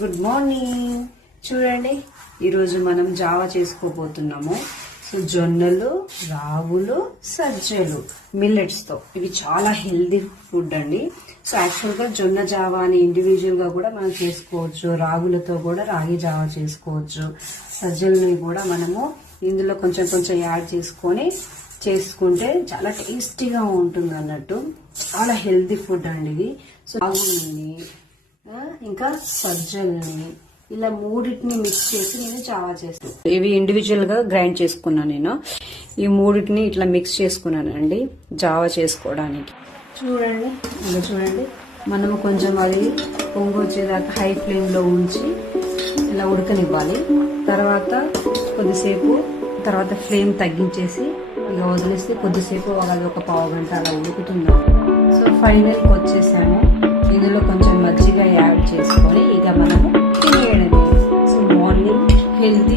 Good morning. చూడండి, ఈరోజు మనం జావా చేసుకోబోతున్నాము. సో జొన్నలు, రాగులు, సజ్జలు, మిల్లెట్స్తో ఇవి చాలా హెల్దీ ఫుడ్ అండి. సో యాక్చువల్గా జొన్న జావా అని ఇండివిజువల్గా కూడా మనం చేసుకోవచ్చు, రాగులతో కూడా రాగి జావా చేసుకోవచ్చు, సజ్జలని కూడా మనము ఇందులో కొంచెం కొంచెం యాడ్ చేసుకుంటే చాలా టేస్టీగా ఉంటుంది అన్నట్టు. చాలా హెల్దీ ఫుడ్ అండి ఇది. సో రాగులని ఇంకా సజ్జల్ని ఇలా మూడింటిని మిక్స్ చేసి నేను జావా చేస్తాను. ఇవి ఇండివిజువల్ గా గ్రైండ్ చేసుకున్నాను. నేను ఈ మూడింటిని ఇట్లా మిక్స్ చేసుకున్నానండి జావా చేసుకోవడానికి. చూడండి మనము కొంచెం అది పొంగు వచ్చేదాకా హై ఫ్లేమ్ లో ఉంచి ఇలా ఉడకనివ్వాలి. తర్వాత ఫ్లేమ్ తగ్గించేసి ఇక వదిలేస్తే కొద్దిసేపు అది ఒక పావు గంట అలా ఉడుకుతుంది. సో ఫైనల్కి వచ్చేసాము. ఇందులో కొంచెం మజ్జిగ యాడ్ చేసుకొని ఇక మనము తినేయడమే. So morning healthy